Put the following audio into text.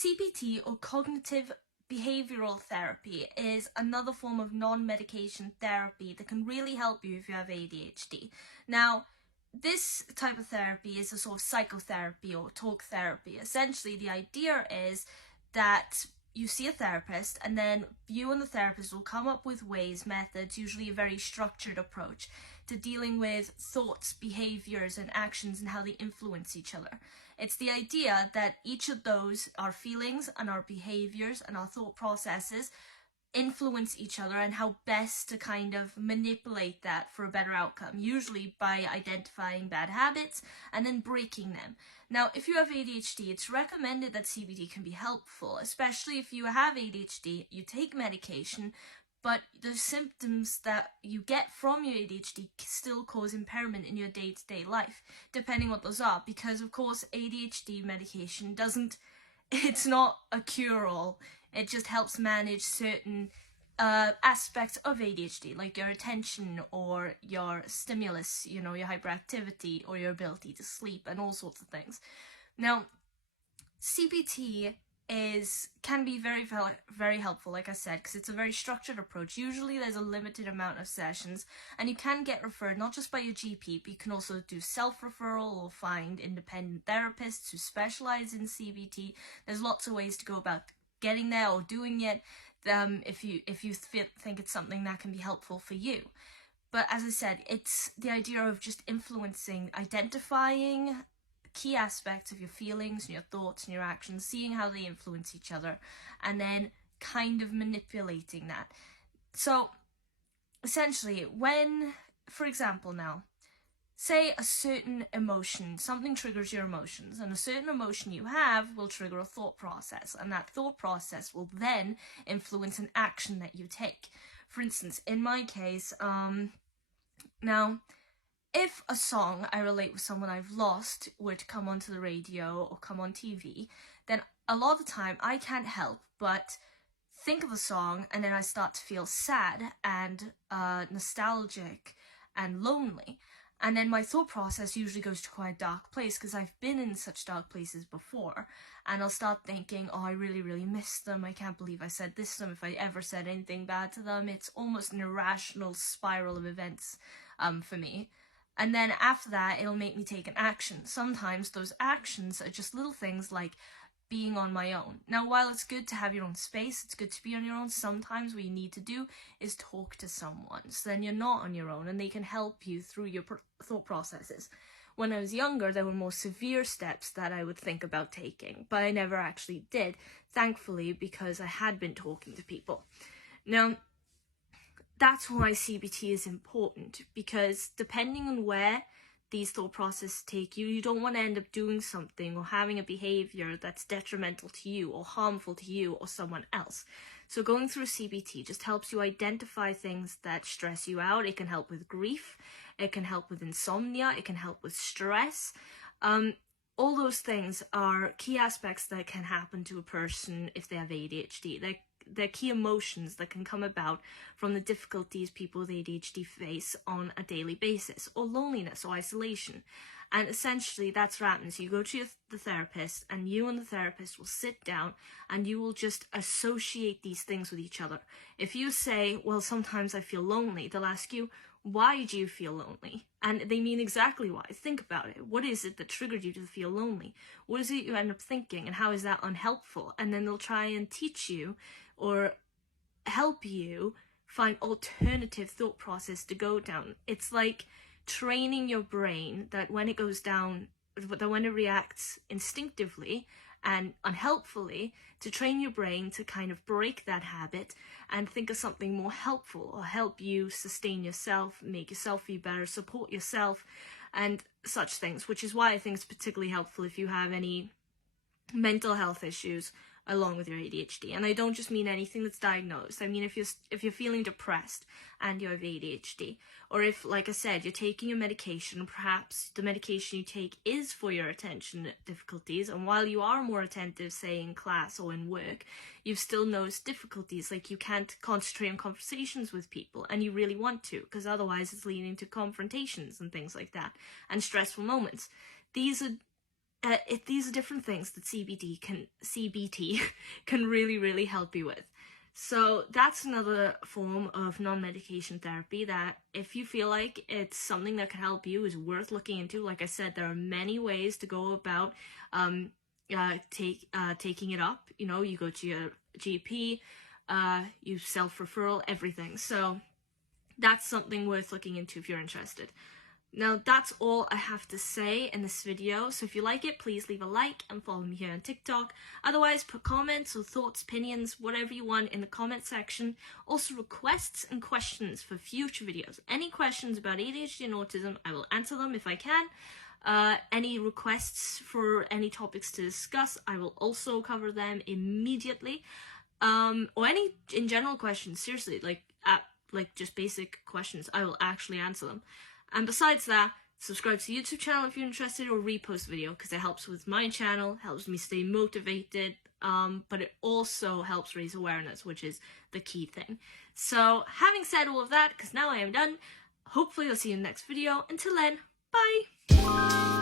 CBT, or cognitive behavioral therapy, is another form of non-medication therapy that can really help you if you have ADHD. Now, this type of therapy is a sort of psychotherapy or talk therapy. Essentially, the idea is that you see a therapist, and then you and the therapist will come up with ways, methods, usually a very structured approach, to dealing with thoughts, behaviors, and actions and how they influence each other. It's the idea that each of those, our feelings and our behaviors and our thought processes, influence each other, and how best to kind of manipulate that for a better outcome, usually by identifying bad habits and then breaking them. Now, if you have ADHD, it's recommended that CBT can be helpful, especially if you have ADHD, you take medication, but the symptoms that you get from your ADHD still cause impairment in your day-to-day life, depending what those are, because of course ADHD medication it's not a cure-all. It just helps manage certain aspects of ADHD, like your attention or your stimulus, your hyperactivity or your ability to sleep and all sorts of things. Now, CBT can be very, very helpful, like I said, because it's a very structured approach. Usually there's a limited amount of sessions, and you can get referred not just by your GP, but you can also do self-referral or find independent therapists who specialize in CBT. There's lots of ways to go about getting there or doing it if you think it's something that can be helpful for you. But as I said, it's the idea of just identifying key aspects of your feelings and your thoughts and your actions, seeing how they influence each other, and then kind of manipulating that. So essentially, when, for example now, say a certain emotion, something triggers your emotions, and a certain emotion you have will trigger a thought process, and that thought process will then influence an action that you take. For instance, in my case, now, if a song I relate with someone I've lost were to come onto the radio or come on TV, then a lot of the time I can't help but think of a song, and then I start to feel sad and nostalgic and lonely. And then my thought process usually goes to quite a dark place, because I've been in such dark places before, and I'll start thinking, oh, I really, really miss them. I can't believe I said this to them, if I ever said anything bad to them. It's almost an irrational spiral of events for me. And then after that, it'll make me take an action. Sometimes those actions are just little things like being on my own. Now, while it's good to have your own space, it's good to be on your own, sometimes what you need to do is talk to someone. So then you're not on your own, and they can help you through your thought processes. When I was younger, there were more severe steps that I would think about taking, but I never actually did, thankfully, because I had been talking to people. Now, that's why CBT is important, because depending on where these thought processes take you, you don't want to end up doing something or having a behavior that's detrimental to you or harmful to you or someone else. So going through CBT just helps you identify things that stress you out. It can help with grief, it can help with insomnia, it can help with stress. All those things are key aspects that can happen to a person if they have ADHD. They're key emotions that can come about from the difficulties people with ADHD face on a daily basis, or loneliness or isolation. And essentially that's what happens. You go to the therapist, and you and the therapist will sit down, and you will just associate these things with each other. If you say, well, sometimes I feel lonely, they'll ask you, why do you feel lonely? And they mean exactly why. Think about it. What is it that triggered you to feel lonely? What is it you end up thinking, and how is that unhelpful? And then they'll try and teach you or help you find alternative thought process to go down. It's like training your brain that when it reacts instinctively and unhelpfully, to train your brain to kind of break that habit and think of something more helpful, or help you sustain yourself, make yourself feel better, support yourself, and such things, which is why I think it's particularly helpful if you have any mental health issues along with your ADHD. And I don't just mean anything that's diagnosed. I mean if you're feeling depressed and you have ADHD, or if, like I said, you're taking your medication, perhaps the medication you take is for your attention difficulties, and while you are more attentive, say in class or in work, you've still noticed difficulties, like you can't concentrate on conversations with people, and you really want to, because otherwise it's leading to confrontations and things like that, and stressful moments. These are these are different things that CBT can really help you with. So that's another form of non-medication therapy that if you feel like it's something that can help you, is worth looking into. Like I said, there are many ways to go about taking it up. You know, you go to your GP, you self-referral, everything. So that's something worth looking into if you're interested. Now, that's all I have to say in this video, so if you like it, please leave a like and follow me here on TikTok. Otherwise, put comments or thoughts, opinions, whatever you want in the comment section. Also, requests and questions for future videos. Any questions about ADHD and autism, I will answer them if I can. Any requests for any topics to discuss, I will also cover them immediately. Or any, in general, questions, seriously, like just basic questions, I will actually answer them. And besides that, subscribe to the YouTube channel if you're interested, or repost the video, because it helps with my channel, helps me stay motivated, but it also helps raise awareness, which is the key thing. So, having said all of that, because now I am done, hopefully I'll see you in the next video. Until then, bye!